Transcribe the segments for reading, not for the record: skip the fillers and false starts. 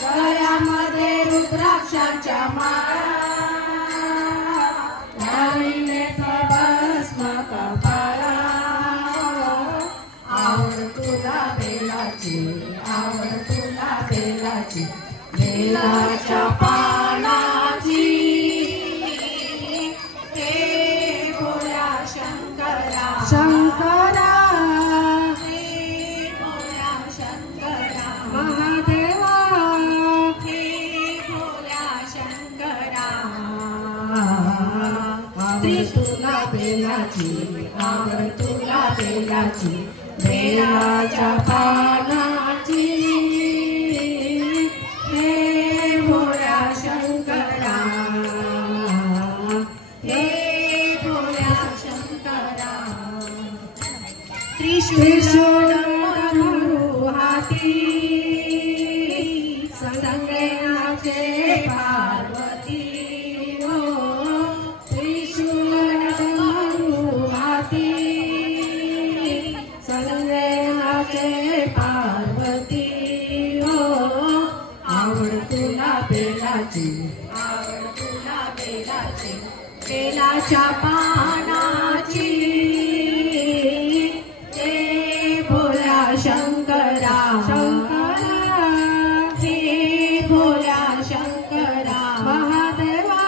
गळ्यामध्ये रुद्राक्षाच्या माळा, लाविलेत भस्म कपाळा, आवड तुला बेलाची, आवड तुला बेलाची, बेलाच्या पानाची, हे भोळ्या शंकरा, शंकरा, हे भोळ्या शंकरा, महादेवा, हे भोळ्या शंकरा, आवड तुला बेलाची, आवड तुला बेलाची, बेलाच्या पानाची, हे भोळ्या शंकरा, हे भोळ्या शंकरा, त्रिशूळ डमरू हाती, संगे नाचे पार्वती, हो त्रिशूळ डमरू हाती, संगे नाचे पार्वती, हो आवड तुला बेलाची, आवड तुला बेलाची, बेलाच्या पानाची, हे भोळ्या शंकरा, शंकरा, हे भोळ्या शंकरा, महादेवा,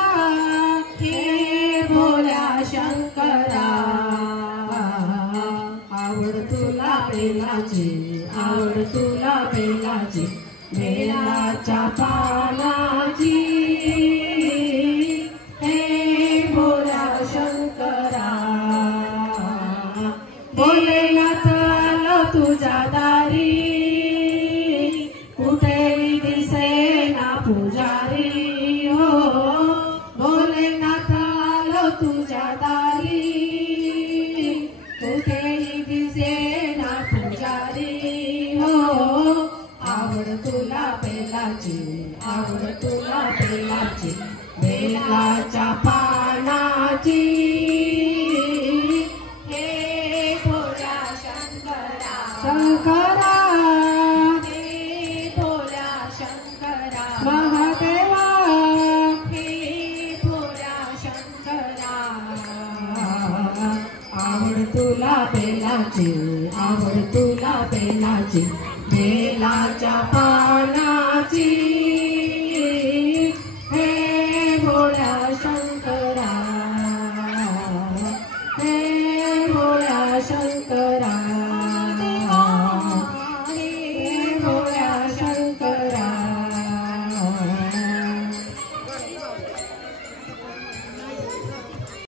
हे भोळ्या शंकरा, आवड तुला बेलाची, आवड तुला बेलाची, बेलाच्या पानाची, हे भोळ्या शंकरा, भोलेनाथ आलो तुझ्या दारी, कुठेही दिसेना पुजारी, हो भोलेनाथ आलो तुझ्या दारी, कुठेही दिसेना पुजारी, हो आवड तुला बेलाची, आवड तुला बेलाची, बेलाच्या पानाची, हे भोळ्या शंकरा, शंकरा, हे भोळ्या शंकरा, महादेवा, हे भोळ्या शंकरा, आवड तुला बेलाची, आवड तुला बेलाची, बेलाच्या पानाची, हे भोळ्या शंकरा, हे भोळ्या शंकरा,